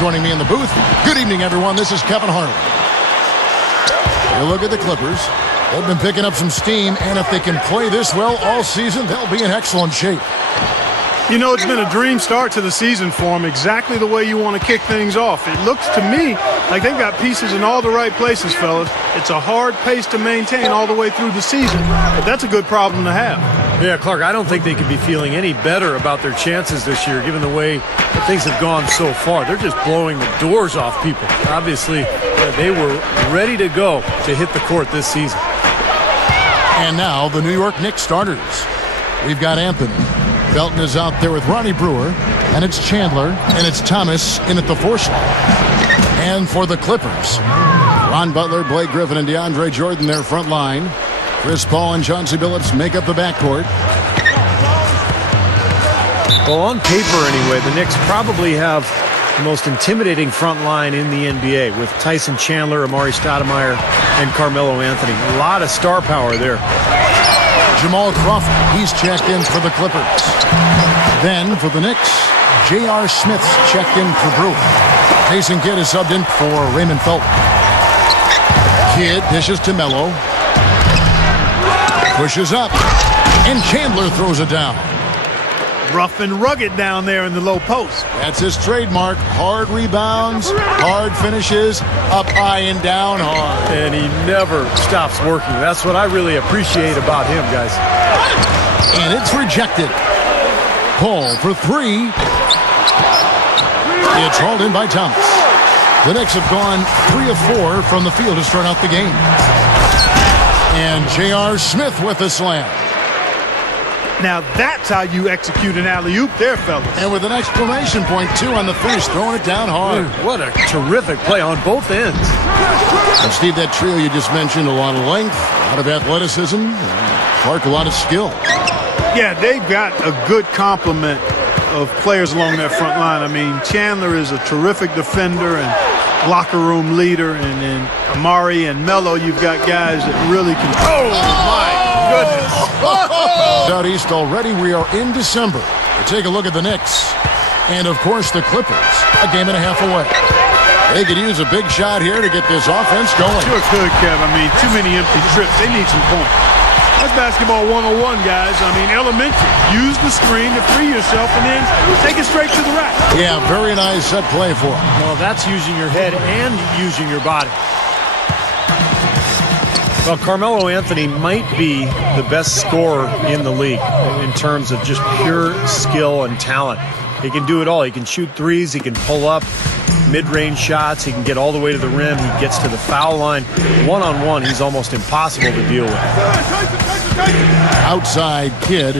joining me in the booth. Good evening, everyone. This is Kevin Harlan. You look at the Clippers. They've been picking up some steam, and if they can play this well all season, they'll be in excellent shape. You know, it's been a dream start to the season for them, exactly the way you want to kick things off. It looks to me like they've got pieces in all the right places, fellas. It's a hard pace to maintain all the way through the season, but that's a good problem to have. Yeah, Clark, I don't think they could be feeling any better about their chances this year, given the way that things have gone so far. They're just blowing the doors off people. Obviously, they were ready to go to hit the court this season. And now, the New York Knicks starters. We've got Anthony. Belton is out there with Ronnie Brewer, and it's Chandler, and it's Thomas in at the 4 slot. And for the Clippers, Ron Butler, Blake Griffin, and DeAndre Jordan, their front line. Chris Paul and Chauncey Billups make up the backcourt. Well, on paper anyway, the Knicks probably have the most intimidating front line in the NBA with Tyson Chandler, Amari Stoudemire, and Carmelo Anthony. A lot of star power there. Jamal Crawford, he's checked in for the Clippers. Then for the Knicks, J.R. Smith's checked in for Brewer. Jason Kidd is subbed in for Raymond Felton. Kidd dishes to Melo. Pushes up, and Chandler throws it down. Rough and rugged down there in the low post. That's his trademark. Hard rebounds, hard finishes, up high and down hard. And he never stops working. That's what I really appreciate about him, guys. And it's rejected. Paul for 3. It's hauled in by Thomas. The Knicks have gone 3 of 4 from the field to start out the game. And J.R. Smith with the slam. Now that's how you execute an alley-oop there, fellas. And with an exclamation point, too, on the finish, throwing it down hard. What a terrific play on both ends. And Steve, that trio you just mentioned, a lot of length, a lot of athleticism, and Clark, a lot of skill. Yeah, they've got a good complement of players along that front line. I mean, Chandler is a terrific defender and locker room leader, and then Amari and Melo, you've got guys that really can. Oh my goodness! Out east already, we are in December. We take a look at the Knicks, and of course the Clippers, a game and a half away. They could use a big shot here to get this offense going. Sure could, Kev. I mean, too many empty trips. They need some points. That's basketball 101, guys. I mean, elementary. Use the screen to free yourself and then take it straight to the rack. Yeah, very nice set play for him. Well, that's using your head and using your body. Well, Carmelo Anthony might be the best scorer in the league in terms of just pure skill and talent. He can do it all. He can shoot threes. He can pull up mid-range shots. He can get all the way to the rim. He gets to the foul line. One-on-one, he's almost impossible to deal with. Outside Kidd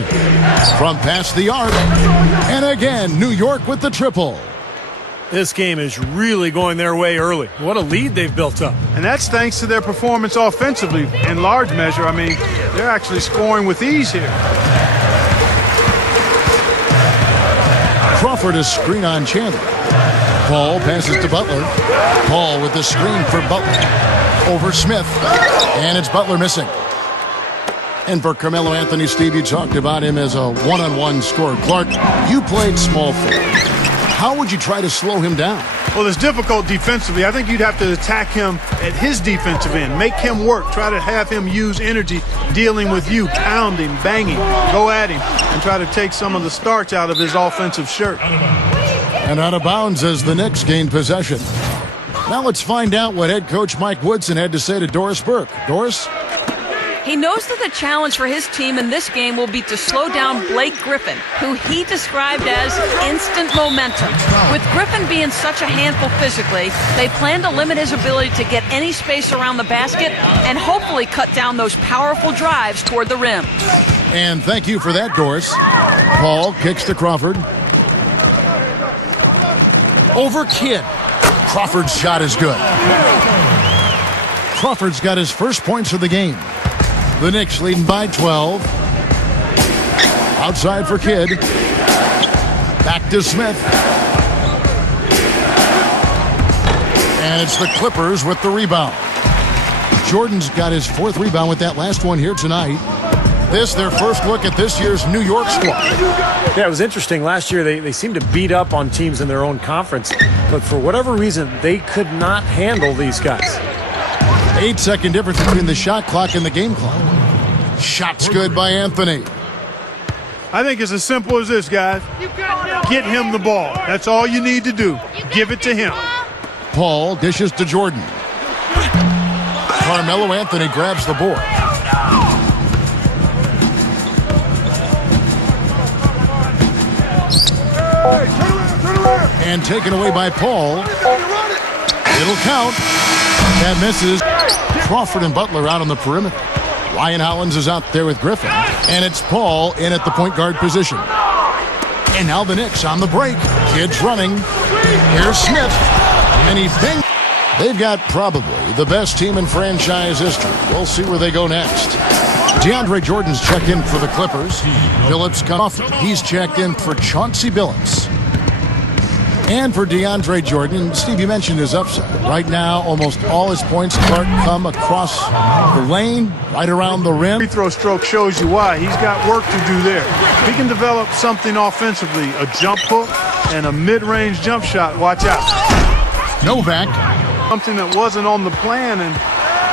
from past the arc. And again, New York with the triple. This game is really going their way early. What a lead they've built up. And that's thanks to their performance offensively in large measure. I mean, they're actually scoring with ease here. Crawford is screen on Chandler. Paul passes to Butler. Paul with the screen for Butler. Over Smith. And it's Butler missing. And for Carmelo Anthony, Steve, you talked about him as a one-on-one scorer. Clark, you played small forward. How would you try to slow him down? Well, it's difficult defensively. I think you'd have to attack him at his defensive end. Make him work. Try to have him use energy dealing with you, pounding, banging, go at him, and try to take some of the starch out of his offensive shirt. And out of bounds as the Knicks gain possession. Now let's find out what head coach Mike Woodson had to say to Doris Burke. Doris? He knows that the challenge for his team in this game will be to slow down Blake Griffin, who he described as instant momentum. With Griffin being such a handful physically, they plan to limit his ability to get any space around the basket and hopefully cut down those powerful drives toward the rim. And thank you for that, Doris. Paul kicks to Crawford. Over Kidd. Crawford's shot is good. Crawford's got his first points of the game. The Knicks leading by 12. Outside for Kidd. Back to Smith. And it's the Clippers with the rebound. Jordan's got his fourth rebound with that last one here tonight. this their first look at this year's New York squad. Yeah, it was interesting. Last year, they seemed to beat up on teams in their own conference. But for whatever reason, they could not handle these guys. 8-second difference between the shot clock and the game clock. Shot's good by Anthony. I think it's as simple as this, guys. Get him the ball. That's all you need to do. Give it to him. Paul dishes to Jordan. Carmelo Anthony grabs the board. And taken away by Paul. It'll count. That misses. Crawford and Butler out on the perimeter. Ryan Hollins is out there with Griffin. And it's Paul in at the point guard position. And now the Knicks on the break. Kids running. Here's Smith. And he pinged. They've got probably the best team in franchise history. We'll see where they go next. DeAndre Jordan's checked in for the Clippers. Billups come off. He's checked in for Chauncey Billups. And for DeAndre Jordan, Steve, you mentioned his upside. Right now, almost all his points come across the lane, right around the rim. Free throw stroke shows you why. He's got work to do there. He can develop something offensively, a jump hook and a mid-range jump shot. Watch out. Novak. Something that wasn't on the plan, and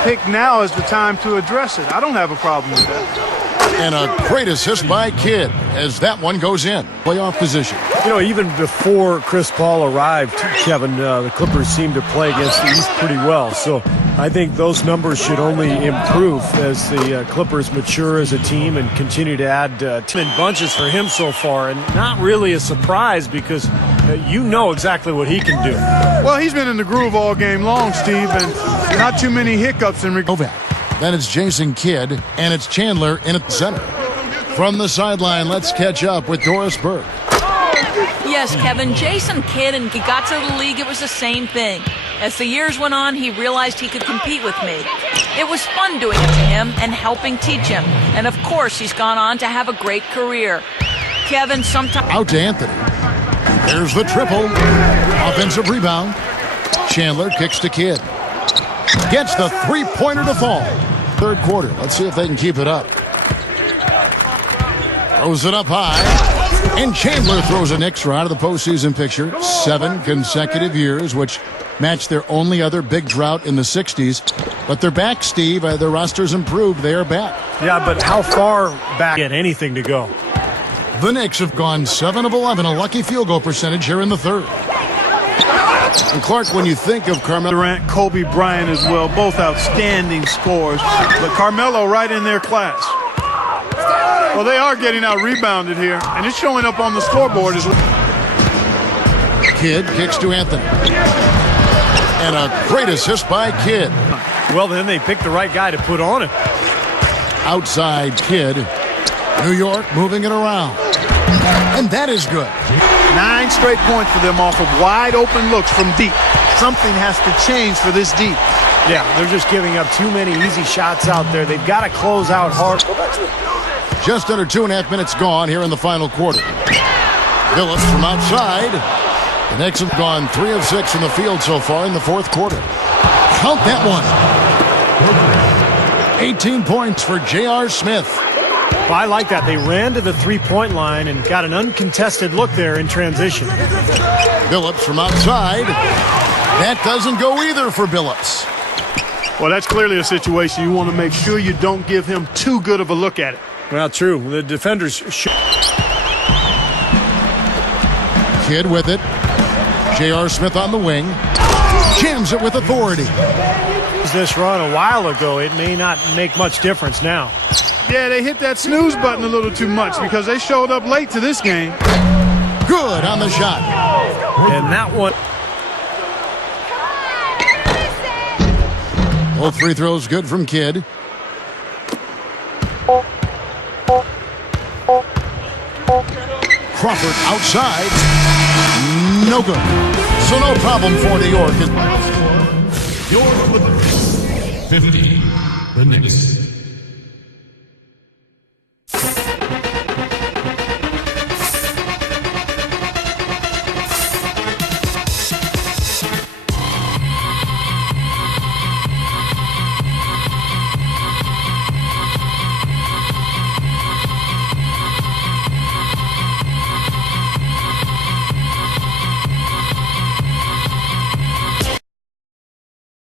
pick now is the time to address it. I don't have a problem with that. And a great assist by Kidd as that one goes in. Playoff position. You know, even before Chris Paul arrived, Kevin, the Clippers seemed to play against the East pretty well. So I think those numbers should only improve as the Clippers mature as a team and continue to add 10 bunches for him so far. And not really a surprise because you know exactly what he can do. Well, he's been in the groove all game long, Steve, and not too many hiccups in Novak. Then it's Jason Kidd, and it's Chandler in at the center. From the sideline, let's catch up with Doris Burke. Yes, Kevin, Jason Kidd, and he got to the league, it was the same thing. As the years went on, he realized he could compete with me. It was fun doing it to him and helping teach him. And of course, he's gone on to have a great career. Kevin, sometimes... Out to Anthony. There's the triple. Offensive rebound. Chandler kicks to Kidd. Gets the three-pointer to fall. Third quarter. Let's see if they can keep it up. Throws it up high. And Chandler throws the Knicks right out of the postseason picture. 7 consecutive years, which matched their only other big drought in the 60s. But they're back, Steve. Their roster's improved. They are back. Yeah, but how far back get anything to go? The Knicks have gone 7 of 11, a lucky field goal percentage here in the third. And Clark, when you think of Carmelo Durant, Kobe Bryant as well, both outstanding scorers, but Carmelo right in their class. Well, they are getting out rebounded here, and it's showing up on the scoreboard as well. Kidd kicks to Anthony. And a great assist by Kidd. Well, then they picked the right guy to put on it. Outside Kidd. New York moving it around. And that is good. 9 straight points for them off of wide open looks from deep. Something has to change for this deep. Yeah, they're just giving up too many easy shots out there. They've got to close out hard. Just under 2.5 minutes gone here in the final quarter. Billups from outside. The Knicks have gone 3 of 6 from the field so far in the fourth quarter. Count that one. 18 points for J.R. Smith. Well, I like that. They ran to the three-point line and got an uncontested look there in transition. Billups from outside. That doesn't go either for Billups. Well, that's clearly a situation you want to make sure you don't give him too good of a look at it. Well, true. The defenders should. Kidd with it. J.R. Smith on the wing. Jams it with authority. This run a while ago, it may not make much difference now. Yeah, they hit that snooze button a little too much because they showed up late to this game. Good on the shot. And that one. Both free throws good from Kidd. Crawford outside. No good. So no problem for New York. Your Clippers, 50, the Knicks.